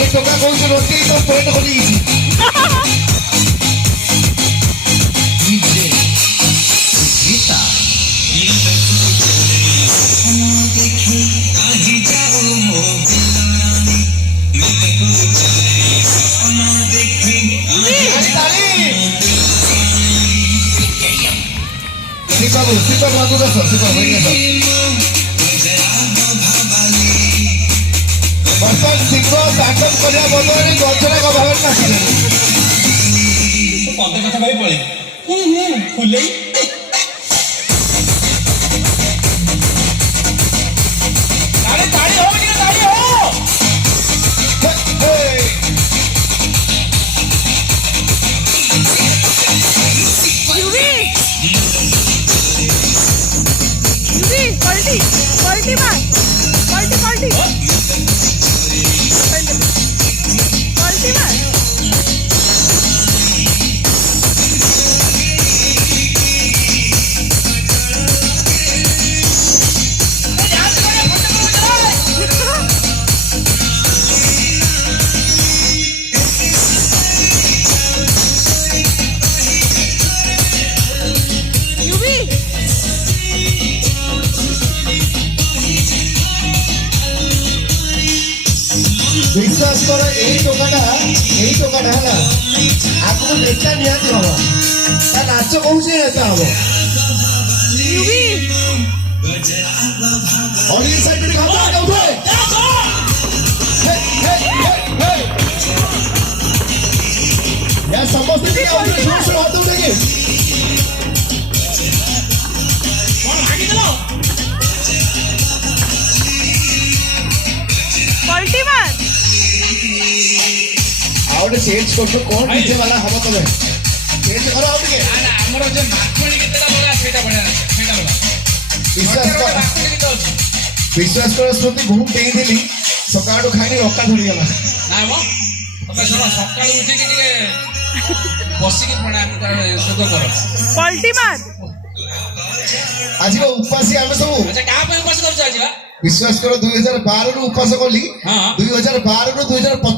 ये टोका कौन से रोटी तो पेट खोली डीजे गीता देखी काहे जाओ मोबिलानी मैं को जाए सपना देखी ताली सिपाबू सिपाबू आगो दस सिपाबू ये दस बर्तन सिंह साकम करिया बदले गजरा का भाव ना पद कथा भाई पळे फुले ताली ताली हो कि ताली हो युवी पलटी पलटी मार पलटी पलटी पलटी मार युवी विश्वास कर यही टोकाटा है आपको नेता निहाती हम ता नाच कौन से नेता हम युवी और ये साइड में खाता है उठे हे हे हे यार समस्त के उठे जोर से हाथ उठाइए पलटी मार आउट चेंज कर तो कौन डीजे वाला हम तो चेंज करो आउट के ना ना हमरो जे माखणी केतेला बोला सेटा बढिया सेटा बोला विश्वास कर स्मृति बहुत टेई देली सकाळो खाइनी रक्का धरि गला ना मो ओका सुनो सकाळू उठी के टिके बसी के प्रणाम कर सुध कर पलटी मार आज को उपासी आमे सब अच्छा का पे उपास करछ आज बा विश्वास करो 2012 रु उपास कली हां 2012 रु 2025